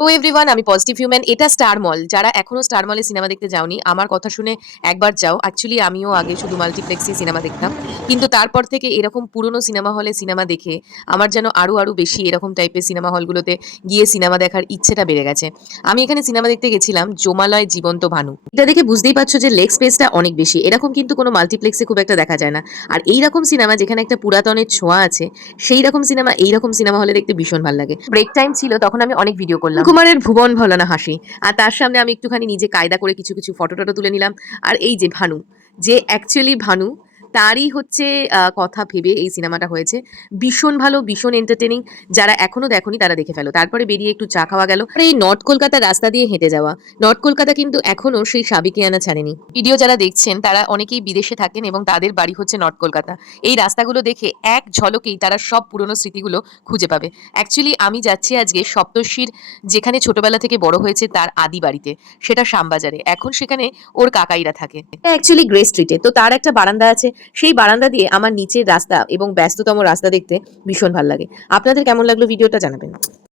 তো এভরিওয়ান, আমি positive human. এটা স্টার মল। যারা এখনো স্টার মলে সিনেমা দেখতে যাওনি, আমার কথা শুনে একবার যাও। অ্যাকচুয়ালি আমিও আগে শুধু মাল্টিপ্লেক্সেই সিনেমা দেখতাম। কিন্তু তারপর থেকে এরকম পুরনো সিনেমা হলে সিনেমা দেখে আমার যেন আরো বেশি এরকম টাইপের সিনেমা হলগুলোতে গিয়ে সিনেমা দেখার ইচ্ছেটা বেড়ে গেছে। আমি এখানে সিনেমা দেখতে গেছিলাম জোমালয় জীবন্ত ভানু। এটা দেখে বুঝতেই পারছো যে লেগ স্পেসটা অনেক বেশি। এরকম কিন্তু কোনো মাল্টিপ্লেক্সে খুব একটা দেখা যায় না। আর এইরকম সিনেমা যেখানে একটা পুরাতনের ছোঁয়া আছে, সেই রকম সিনেমা এইরকম সিনেমা হলে দেখতে ভীষণ ভালো লাগে। ব্রেক টাইম ছিল, তখন আমি অনেক ভিডিও করলাম। কুমারের ভুবন ভোলানো হাসি। আর তার সামনে আমি একটুখানি নিজে কায়দা করে কিছু ফটো-টটো তুলে নিলাম। আর এই যে ভানু, যে অ্যাকচুয়ালি ভানু, তারই হচ্ছে কথা ভেবে এই সিনেমাটা হয়েছে। ভীষণ ভালো, ভীষণ এন্টারটেইনিং। যারা এখনো দেখোনি তারা দেখে ফেলো। তারপরে বেরিয়ে একটু চা খাওয়া গেল। আর এই নর্থ কলকাতার রাস্তা দিয়ে হেঁটে যাওয়া। নর্থ কলকাতা কিন্তু এখনো সেই সাবেকিয়ানা ছাড়েনি। ভিডিও যারা দেখছেন তারা অনেকেই বিদেশে থাকেন এবং তাদের বাড়ি হচ্ছে নর্থ কলকাতা। এই রাস্তাগুলো দেখে এক ঝলকেই তারা সব পুরনো স্মৃতিগুলো খুঁজে পাবে। অ্যাকচুয়ালি আমি যাচ্ছি আজকে সপ্তর্ষির, যেখানে ছোটবেলা থেকে বড় হয়েছে তার আদি বাড়িতে, সেটা শ্যামবাজারে। এখন সেখানে ওর কাকাইরা থাকে। অ্যাকচুয়ালি গ্রে স্ট্রিটে। তো তার একটা বারান্দা আছে। সেই বারান্দা দিয়ে আমার নিচের রাস্তা এবং ব্যস্ততম রাস্তা দেখতে ভীষণ ভাল লাগে। আপনাদের কেমন লাগলো ভিডিওটা জানাবেন।